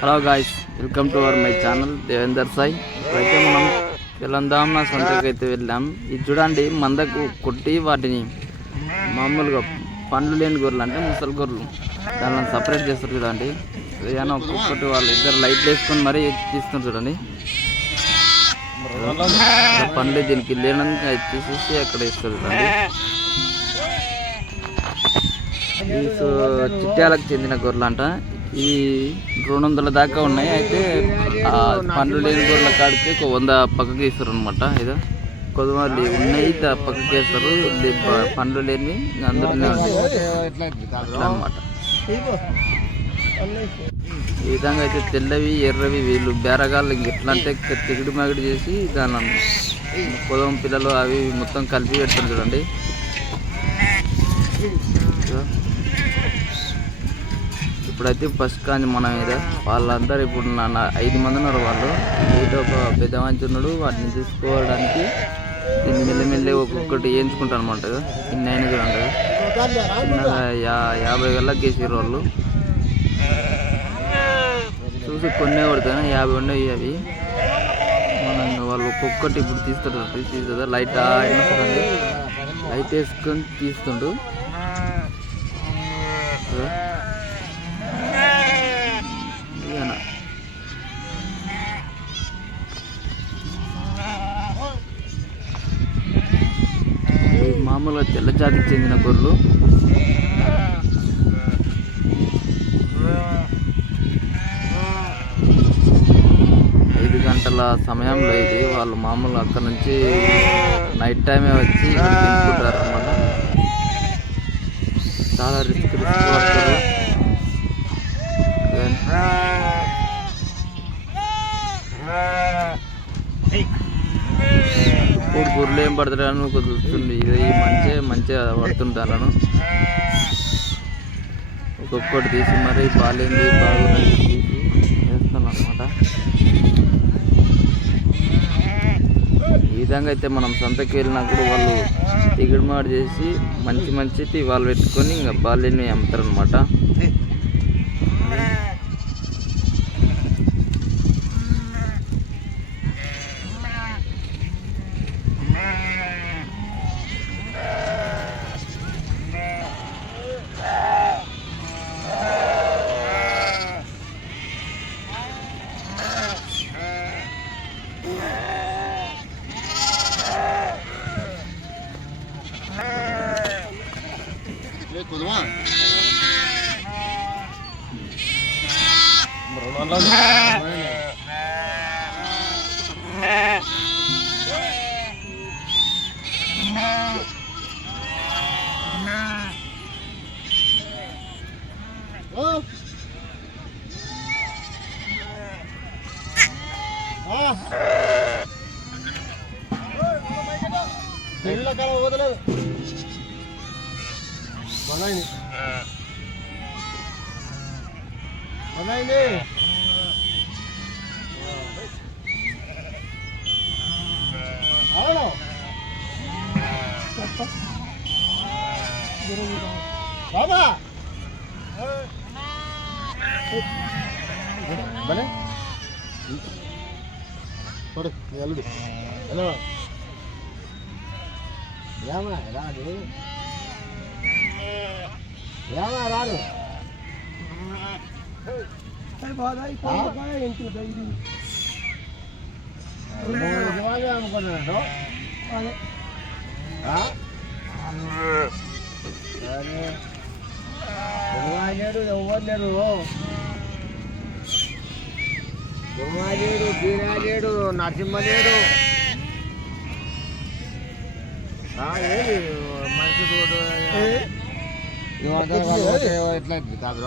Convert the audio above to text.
Hello guys, welcome to our my channel Devender Sai. ఇప్పుడైతే మనం తెలంగాణ సంతకి అయితే వెళ్ళాం. ఇది చూడండి, మందకు కొట్టి వాటిని మామూలుగా పండ్లు లేని గొర్రెలు అంటే ముసలి గొర్రెలు దానిలో సపరేట్ చేస్తారు చూడండి. ఏదైనా ఒక్కొక్కటి వాళ్ళు ఇద్దరు లైట్లు వేసుకొని మరీ తీస్తున్నారు చూడండి. పండ్లు దీనికి లేనందుకు తీసేసి అక్కడ వేస్తారు చూడండి. చిట్యాలకు చెందిన గొర్రెలు అంట. ఈ 200 దాకా ఉన్నాయి. అయితే పండ్లు లేని గొర్రెల కాడికి 100 పక్కకి వేస్తారు అనమాట. ఏదో కొద్దిమంది ఉన్నాయి పక్కకి వేస్తారు, పండ్లు లేని అందరినీ అట్లా అనమాట. ఈ విధంగా అయితే తెల్లవి ఎర్రవి వీళ్ళు బేరగాళ్ళు ఎట్లా అంటే తిగిడి మగిడి చేసి దాని పొదం పిల్లలు అవి మొత్తం కలిపి పెడతారు చూడండి. ఇప్పుడైతే ఫస్ట్ కానీ మన మీద వాళ్ళందరూ ఇప్పుడు 5 మంది ఉన్నారు. వాళ్ళు ఏదో ఒక పెద్ద మంచి ఉన్నాడు, వాటిని చూసుకోవడానికి దీన్ని మెల్లమెల్లి ఒక్కొక్కటి వేయించుకుంటారు అనమాట. ఇన్ని అయినా చూడండి, చిన్నగా 50 గల్లా గేసారు వాళ్ళు. చూసి కొన్ని కొడతాను 50 ఉన్నాయి అవి. మనం వాళ్ళు ఒక్కొక్కటి ఇప్పుడు తీస్తుంటారు. లైట్ అయినా సరే లైట్ వేసుకొని తీస్తుండు. మామూలుగా తెల్ల జాతికి చెందిన గొర్రెలు. ఐదు గంటల సమయంలో ఇది వాళ్ళు మామూలుగా అక్కడ నుంచి నైట్ టైమే వచ్చి తింటుకుంటారు అన్నమాట. చాలా రిస్క్ పడతారు. ఇప్పుడు గొర్రెలు ఏం పడతాడని కుదురుతుంది. ఇది మంచిగా పడుతుంటాను. ఒక్కొక్కటి తీసి మరి బాగాలేంది బాగుంది తీసి వేస్తాను అనమాట. ఈ విధంగా అయితే మనం సంతకి వెళ్ళినప్పుడు వాళ్ళు దిగుడుమాడు చేసి మంచి వాళ్ళు పెట్టుకొని ఇంకా బాలేని అమ్ముతారు అనమాట. హలో రాను అనుకున్నాడు. లేడు ఎవరు లేడు, లేడు బీరా లేడు, నరసింహ లేడు. మనిషి రోడ్డు ఎట్లా కాదు.